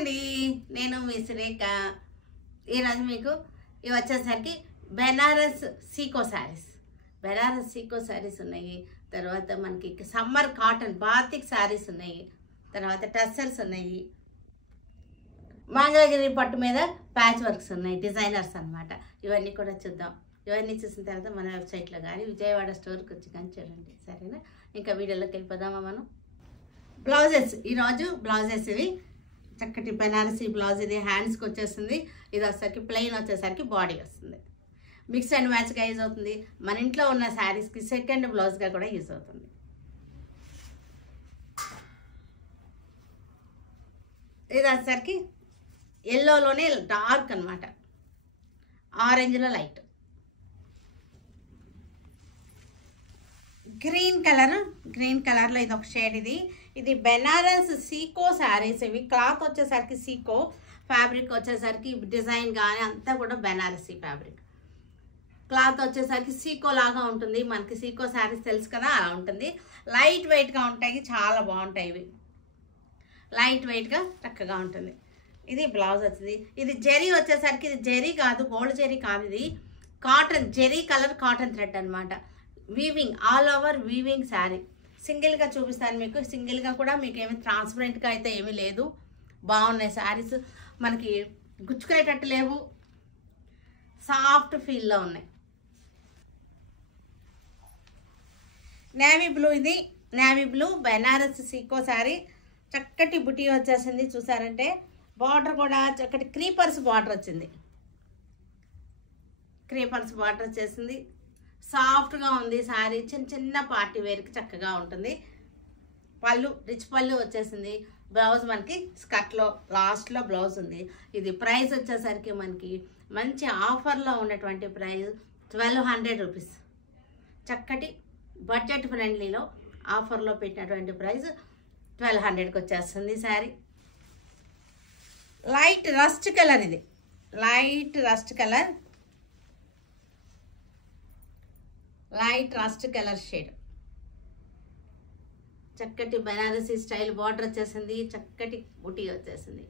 అండి, నేను మీ సురేఖ. ఈరోజు మీకు ఇవి వచ్చేసరికి బెనారస్ సీకో శారీస్ ఉన్నాయి. తర్వాత మనకి సమ్మర్ కాటన్ బాతిక్ శారీస్ ఉన్నాయి. తర్వాత టస్సర్స్ ఉన్నాయి. మంగళగిరి పట్టు మీద ప్యాచ్ వర్క్స్ ఉన్నాయి, డిజైనర్స్ అన్నమాట. ఇవన్నీ కూడా చూద్దాం. ఇవన్నీ చూసిన తర్వాత మన వెబ్సైట్లో కానీ విజయవాడ స్టోర్కి వచ్చి కానీ చూడండి, సరేనా? ఇంకా వీడియోలోకి వెళ్ళిపోదామా మనం. బ్లౌజెస్, ఈరోజు బ్లౌజెస్ ఇవి చక్కటి బెనారసీ బ్లౌజ్. ఇది హ్యాండ్స్కి వచ్చేస్తుంది. ఇది వచ్చేసరికి ప్లెయిన్ వచ్చేసరికి బాడీ వస్తుంది. మిక్స్ అండ్ మ్యాచ్గా యూజ్ అవుతుంది. మన ఇంట్లో ఉన్న శారీస్కి సెకండ్ బ్లౌజ్గా కూడా యూజ్ అవుతుంది. ఇది వచ్చేసరికి ఎల్లోలోనే డార్క్ అనమాట, ఆరెంజ్లో లైట్, గ్రీన్ కలర్లో ఇది ఒక షేడ్. ఇది బెనారస్ సీకో శారీస్. ఇవి క్లాత్ వచ్చేసరికి సీకో, ఫ్యాబ్రిక్ వచ్చేసరికి డిజైన్ కానీ అంతా కూడా బెనారసీ ఫ్యాబ్రిక్. క్లాత్ వచ్చేసరికి సీకో లాగా ఉంటుంది. మనకి సీకో శారీస్ తెలుసు కదా, అలా ఉంటుంది. లైట్ వెయిట్గా ఉంటాయి, చాలా బాగుంటాయి. ఇవి లైట్ వెయిట్గా చక్కగా ఉంటుంది. ఇది బ్లౌజ్ వచ్చింది. ఇది జెరీ వచ్చేసరికి, ఇది జెరీ కాదు, గోల్డ్ జెరీ కాదు, ఇది cotton, zari colour cotton thread అనమాట. Weaving, all over weaving sari. సింగిల్గా చూపిస్తాను మీకు. సింగిల్గా కూడా మీకు ఏమి ట్రాన్స్పరెంట్గా అయితే ఏమీ లేదు. బాగున్నాయి శారీస్, మనకి గుచ్చుకునేటట్టు లేవు, సాఫ్ట్ ఫీల్లో ఉన్నాయి. నేవీ బ్లూ, ఇది నేవీ బ్లూ బెనారస్ సీకో శారీ. చక్కటి బుటీ వచ్చేసింది. చూసారంటే బార్డర్ కూడా చక్కటి క్రీపర్స్ బార్డర్ వచ్చింది. క్రీపర్స్ బార్డర్ వచ్చేసింది. సాఫ్ట్గా ఉంది శారీ. చిన్న పార్టీ వేర్కి చక్కగా ఉంటుంది. పళ్ళు, రిచ్ పళ్ళు వచ్చేసింది. బ్లౌజ్ మనకి స్కర్ట్లో లాస్ట్లో బ్లౌజ్ ఉంది. ఇది ప్రైస్ వచ్చేసరికి మనకి మంచి ఆఫర్లో ఉన్నటువంటి ప్రైస్ 1200 రూపీస్. చక్కటి బడ్జెట్ ఫ్రెండ్లీలో ఆఫర్లో పెట్టినటువంటి ప్రైస్ 1200కి వచ్చేస్తుంది శారీ. లైట్ రస్ట్ కలర్, ఇది లైట్ రస్ట్ కలర్ షేడ్. చక్కటి బెనారసీ స్టైల్ బార్డర్ వచ్చేసింది. చక్కటి బుటీ వచ్చేసింది.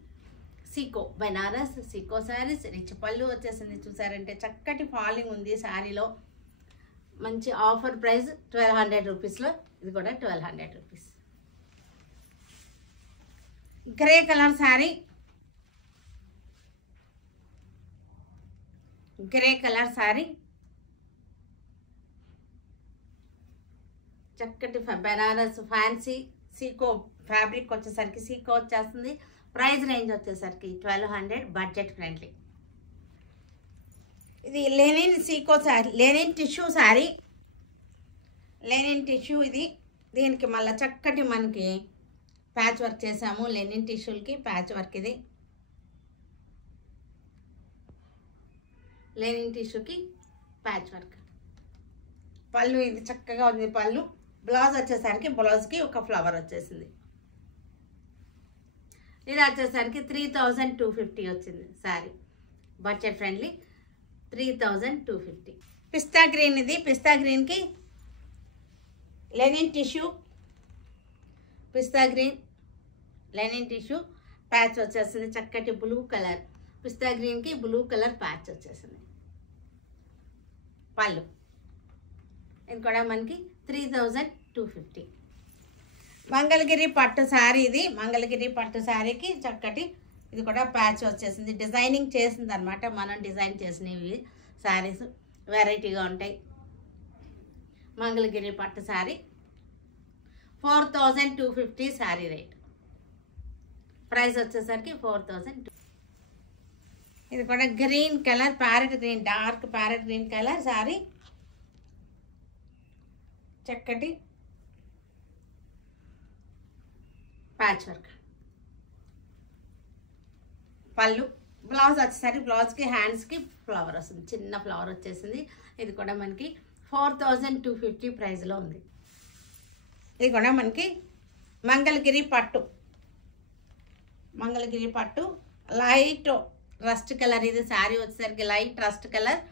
సీకో, బెనారస్ సీకో శారీస్. రిచ్ పళ్ళు వచ్చేసింది. చూసారంటే చక్కటి ఫాలింగ్ ఉంది శారీలో. మంచి ఆఫర్ ప్రైస్ 1200 రూపీస్లో. ఇది కూడా 1200 రూపీస్. గ్రే కలర్ శారీ, చక్కటి బెనారస్ ఫ్యాన్సీ సీకో ఫ్యాబ్రిక్ వచ్చేసరికి సీకో వచ్చేస్తుంది. ప్రైస్ రేంజ్ వచ్చేసరికి 1200, బడ్జెట్ ఫ్రెండ్లీ. ఇది Lenin Seeko sari, linen tissue ఇది. దీనికి మళ్ళీ చక్కటి మనకి ప్యాచ్ వర్క్ చేసాము. లెనిన్ టిష్యూలకి ప్యాచ్ వర్క్, ఇది లెనిన్ టిష్యూకి ప్యాచ్ వర్క్. పళ్ళు ఇది చక్కగా ఉంది పళ్ళు. బ్లౌజ్ వచ్చేసరికి బ్లౌజ్కి ఒక ఫ్లవర్ వచ్చేసింది. ఇది వచ్చేసరికి 3250 వచ్చింది sari. Budget friendly 3250. Pista green, ఇది పిస్తా గ్రీన్కి linen tissue, linen tissue patch వచ్చేసింది. చక్కటి బ్లూ కలర్, పిస్తా గ్రీన్కి బ్లూ కలర్ ప్యాచ్ వచ్చేసింది. పళ్ళు ఇది కూడా మనకి 3250. మంగళగిరి పట్టు శారీ, ఇది మంగళగిరి పట్టు శారీకి చక్కటి ఇది కూడా ప్యాచ్ వచ్చేసింది. డిజైనింగ్ చేసింది అనమాట, మనం డిజైన్ చేసినవి శారీస్ వెరైటీగా ఉంటాయి. మంగళగిరి పట్టు శారీ 4250 శారీ రేట్. ప్రైస్ వచ్చేసరికి 4000. ఇది కూడా green colour, parrot green, dark parrot green colour sari. చక్కటి ప్యాచ్ వర్క్. పళ్ళు, బ్లౌజ్ వచ్చేసరికి బ్లౌజ్కి హ్యాండ్స్కి ఫ్లవర్ వస్తుంది, చిన్న ఫ్లవర్ వచ్చేసింది. ఇది కూడా మనకి 4250 ప్రైస్లో ఉంది. ఇది కూడా మనకి మంగళగిరి పట్టు లైట్ రస్ట్ కలర్. ఇది శారీ వచ్చేసరికి లైట్ రస్ట్ కలర్.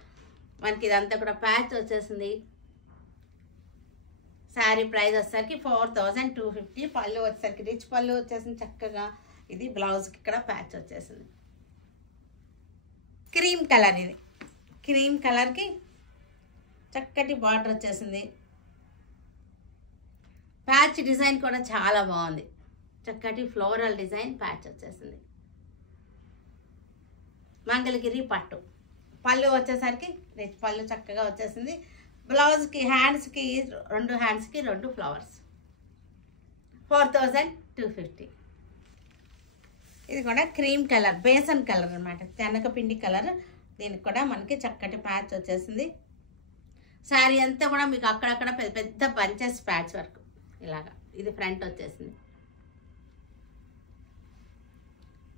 మనకి ఇదంతా కూడా ప్యాచ్ వచ్చేసింది. శారీ ప్రైస్ వచ్చేసరికి 4250. పళ్ళు వచ్చేసరికి రిచ్ పళ్ళు వచ్చేసింది. చక్కగా ఇది బ్లౌజ్కి ఇక్కడ ప్యాచ్ వచ్చేసింది. క్రీమ్ కలర్, ఇది క్రీమ్ కలర్కి చక్కటి బార్డర్ వచ్చేసింది. ప్యాచ్ డిజైన్ కూడా చాలా బాగుంది. చక్కటి ఫ్లోరల్ డిజైన్ ప్యాచ్ వచ్చేసింది. మంగళగిరి పట్టు. పళ్ళు వచ్చేసరికి రిచ్ పళ్ళు చక్కగా వచ్చేసింది. బ్లౌజ్కి హ్యాండ్స్కి 2 హ్యాండ్స్కి 2 ఫ్లవర్స్. 4250. ఇది కూడా క్రీమ్ కలర్, బేసన్ కలర్ అనమాట, శనగపిండి కలర్. దీనికి కూడా మనకి చక్కటి ప్యాచ్ వచ్చేసింది. శారీ అంతా కూడా మీకు అక్కడక్కడ పెద్ద పెద్ద బంచెస్ ప్యాచ్ వర్క్ ఇలాగా. ఇది ఫ్రంట్ వచ్చేసింది.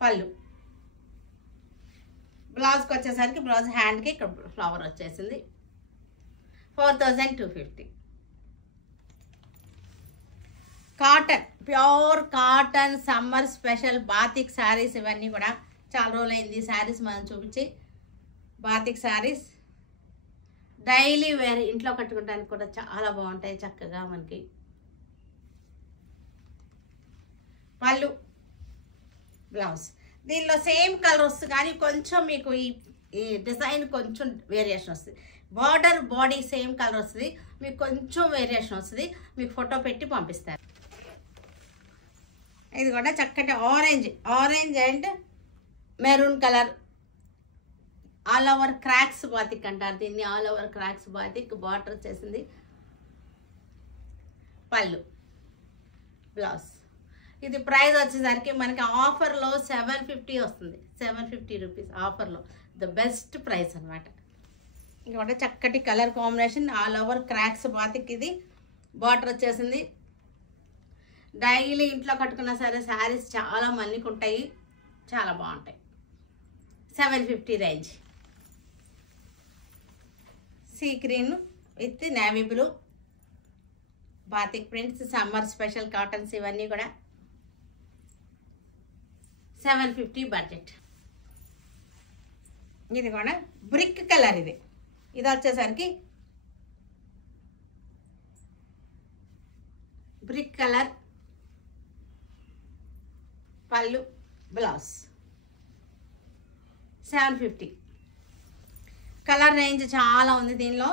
పళ్ళు. బ్లౌజ్కి వచ్చేసరికి బ్లౌజ్ హ్యాండ్కి ఇక్కడ ఫ్లవర్ వచ్చేసింది. 4250. Cotton, pure cotton summer special batik saris. ఇవన్నీ కూడా చాలా రోజులైంది శారీస్ మనం చూపించి. బాతిక్ శారీస్ డైలీ వేర్, ఇంట్లో కట్టుకోవడానికి కూడా చాలా బాగుంటాయి చక్కగా మనకి. పళ్ళు, బ్లౌజ్. దీనిలో సేమ్ కలర్ వస్తుంది కానీ కొంచెం మీకు ఈ డిజైన్ కొంచెం వేరియేషన్ వస్తుంది. బార్డర్ బాడీ సేమ్ కలర్ వస్తుంది, మీకు కొంచెం వేరియేషన్ వస్తుంది. మీకు ఫోటో పెట్టి పంపిస్తారు. ఇది కూడా చక్కటి orange and maroon colour. All over cracks batik అంటారు దీన్ని. All over cracks batik border వచ్చేసింది. పళ్ళు, బ్లౌజ్. ఇది ప్రైస్ వచ్చేసరికి మనకి ఆఫర్లో 750 వస్తుంది. 750 రూపీస్ ఆఫర్లో. ద బెస్ట్ ప్రైస్ అనమాట. ఇంకొకటి చక్కటి colour combination, all over cracks batik. ఇది బార్డర్ వచ్చేసింది. డైలీ ఇంట్లో కట్టుకున్నా సరే శారీస్ చాలా మన్నికి ఉంటాయి, చాలా బాగుంటాయి. 750 range. Sea green with navy blue batik prints, summer special cottons ఇవన్నీ కూడా 750 బడ్జెట్. ఇది కూడా బ్రిక్ కలర్. ఇది వచ్చేసరికి బ్రిక్ కలర్. పళ్ళు, బ్లౌజ్. 750. కలర్ రేంజ్ చాలా ఉంది దీనిలో.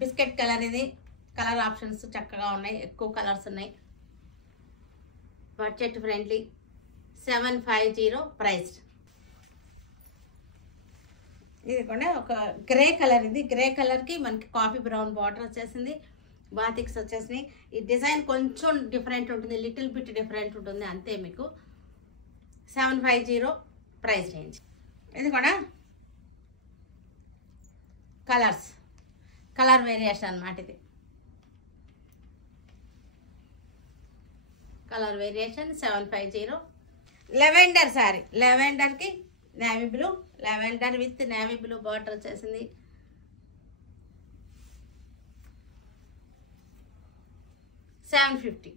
Biscuit colour. ఇది కలర్ ఆప్షన్స్ చక్కగా ఉన్నాయి, ఎక్కువ కలర్స్ ఉన్నాయి. Budget friendly. 750 ప్రైస్. ఇది కూడా ఒక గ్రే కలర్. ఇది గ్రే కలర్కి మనకి కాఫీ బ్రౌన్ బార్డర్ వచ్చేసింది. బాతిక్స్ వచ్చేసినాయి. ఈ డిజైన్ కొంచెం డిఫరెంట్ ఉంటుంది, లిటిల్ బిట్ డిఫరెంట్ ఉంటుంది అంతే. మీకు 750 ప్రైస్ రేంజ్. ఇది కూడా కలర్ వేరియేషన్ అన్నమాట. ఇది కలర్ వేరియేషన్ 750. లెవెండర్ శారీ. లెవెండర్కి navy blue, lavender with navy blue border వచ్చేసింది. $750.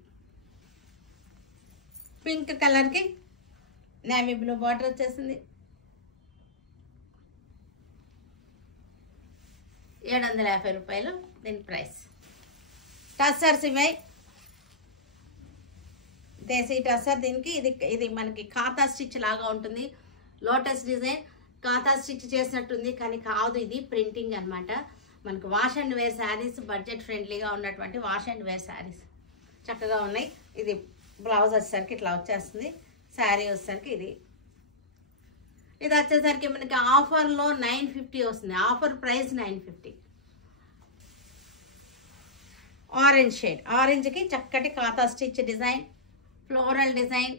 పింక్ కలర్కి నేవీ బ్లూ బార్డర్ వచ్చేసింది. 750 రూపాయలు దీని ప్రైస్. టస్సర్స్ ఇవి దేశీ టస్సర్. దీనికి ఇది మనకి ఖాతా స్టిచ్ లాగా ఉంటుంది. లోటస్ డిజైన్ ఖాతా స్టిచ్ చేసినట్టుంది కానీ కాదు, ఇది ప్రింటింగ్ అనమాట. మనకు wash and wear saris, budget ఫ్రెండ్లీగా ఉన్నటువంటి వాష్ అండ్ వేర్ శారీస్ చక్కగా ఉన్నాయి. ఇది బ్లౌజ్ వచ్చేసరికి ఇట్లా వచ్చేస్తుంది. శారీ వచ్చేసరికి ఇది వచ్చేసరికి మనకి ఆఫర్లో 950 వస్తుంది. Offer price 950. Orange shade. ఆరెంజ్కి చక్కటి ఖాతా stitch design, floral design.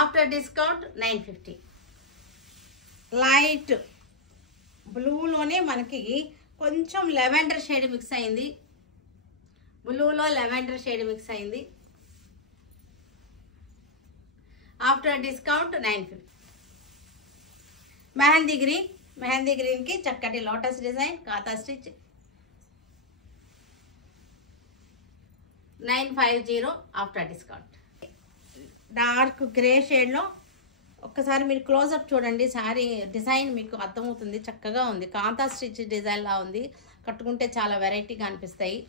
After discount 950. Light బ్లూలోనే మనకి కొంచెం లెవెండర్ షేడ్ మిక్స్ అయింది. బ్లూలో లెవెండర్ షేడ్ మిక్స్ అయింది. After discount 950. Mehndi green. Mehndi గ్రీన్కి చక్కటి లోటస్ డిజైన్, ఖాతా stitch. 950 after discount. Dark grey షేడ్లో ఒక్కసారి మీరు క్లోజప్ చూడండి. శారీ డిజైన్ మీకు అర్థమవుతుంది. చక్కగా ఉంది, ఖాతా స్టిచ్ డిజైన్లా ఉంది. కట్టుకుంటే చాలా వెరైటీగా అనిపిస్తాయి.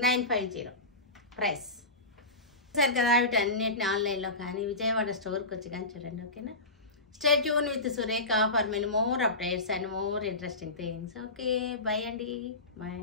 950 ప్రైస్. సరే కదా, వీటన్నిటిని ఆన్లైన్లో కానీ విజయవాడ స్టోర్కి వచ్చి కానీ చూడండి. ఓకేనా? Stay tune with Surekha for many more updates and more interesting things. Okay, by అండి, బై.